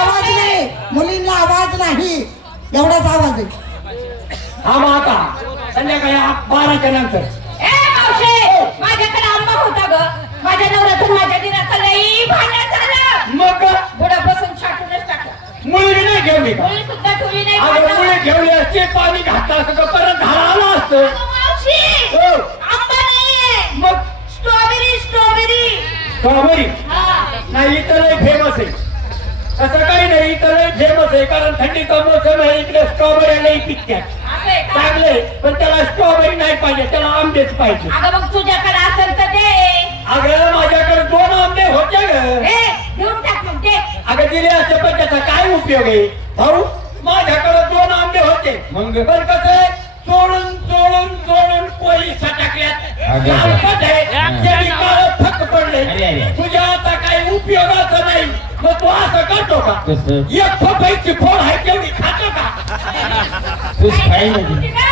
आवाज नाही, मुलींना आवाज नाही, एवढाच आवाज आहे. हा मग आता संध्याकाळी 12च्या नंतर. ए मावशे, माझ्याकडे आंबा होता ग. माझ्या नवऱ्यातून माझ्या दिराचं लई भांडण झालं. मग बुडापासून छाटूनच टाकला. मुली नाही घेऊन का? मुली सुद्धा ठेवली नाही. अगं मुली ठेवली असते, पाणी घातलं असतं तर परत झाड आलं असतं. मावशी, हो. आंबा नाहीये, मग स्ट्रॉबेरी स्ट्रॉबेरी. स्ट्रॉबेरी हा. नाही, इथं लय फेमस आहे. तसं काही नाही, इथं लय फेमस आहे कारण थंडीचा मोसम आहे. इकडे स्ट्रॉबेरी लई पिकतात. असं आहे का? चांगले, पण त्याला स्ट्रॉबेरी नाही पाहिजे, त्याला आंबेच पाहिजे. अगं मग तुझ्याकडे असेल तर दे. अगं माझ्याकडे 2 आंबे होते ग. ए, घेऊन टाक मग दे. अगं दिले असते पण त्याचा काय उपयोग आहे भाऊ? माझ्याकडे 2 आंबे होते, मग पण कसं आहे, चोळून चोळून चोळून कोळी सटाकल्यात. थक पडले. तुझ्या आता काही उपयोगाचं नाही, मग तू असं करतो का? एक पपईची फोड आहे तेवढी खातो का? काय खाते का?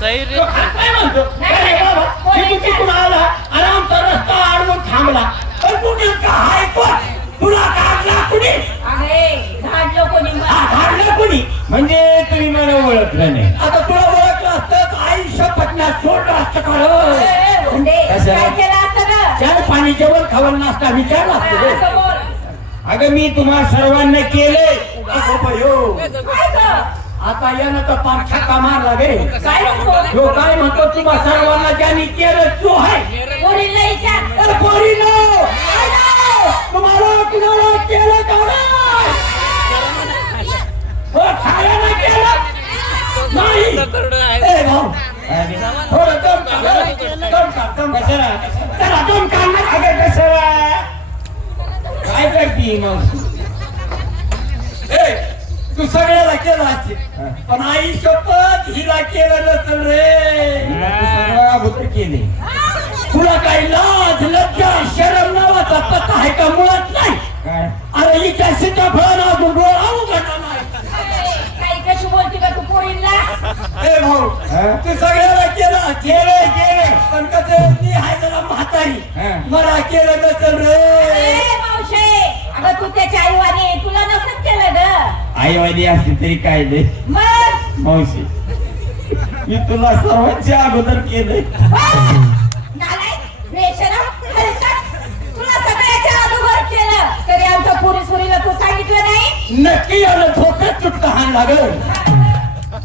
तो खात नाही म्हणतो. अरे बाबा, तिकडून आला आणि आमचा रस्ता अडवून थांबला. पण तू नेमका हाय कोण? तुला काढला कुणी? अरे धाडलो कोणी मला. काढला कुणी? म्हणजे तुम्ही मला ओळखलं नाही. आता तुला ओळखलं असतं तर आयुष्य पटण्यात सोडलं असतं का? म्हणजे काय केलं असतं ग? चार पाणी जेवण खावं नसता विचारला असतं. असं बोल. अगं मी तुम्हा सर्वांना केले. काय ग? आता यानं तर पाठा मारला गे. काय म्हणतो? जो काय म्हणतो तुम्हा सर्वांना ज्यांनी केलं तो आहे. पोरीला विचार. अरे पोरीनो, तुम्हाला कुणाला केलं का नाही? हो, छायानं केलं नाही. ए भाऊ, थोडं दम कशाला त्याला दम काढणार. अगं कशाला काय करते मावशी? तू सगळ्याला केलं असते, पण आई शपथ हिला केलं नसेल रे. सगळं अगोदर केले. तुला काही लाज लज्जा शरम नावाचा पत्ता आहे का? मुळात नाही. अरे हिच्या सीताफळाला अजून डोळा उघडला नाही. काही कशी बोलते का तू पोरीला? ए भाऊ, तू सगळ्याला केलं केलं पण कसं मी आहे जरा म्हातारी, मला केलं नसेल रे. ए मावशे, अगं तू त्याच्या आईवाने तुला नसेल केलं ग. आईवादी असली तरी काय दे मग मावशी, मी तुला सर्वांच्या अगोदर केलंय. तुला सगळ्याच्या अगोदर केलं तरी आमच्या पोरीसुरीला तू सांगितलं नाही. नक्की आलं धोक्यात चुटका हाण लागल.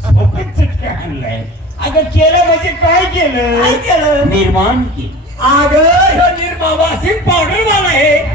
धोक्यात चुटका हाणलाय. अगं केलं म्हणजे काय केलं? निर्माण केलं. अगं निर्माण वासिक पावडर वाला आहे.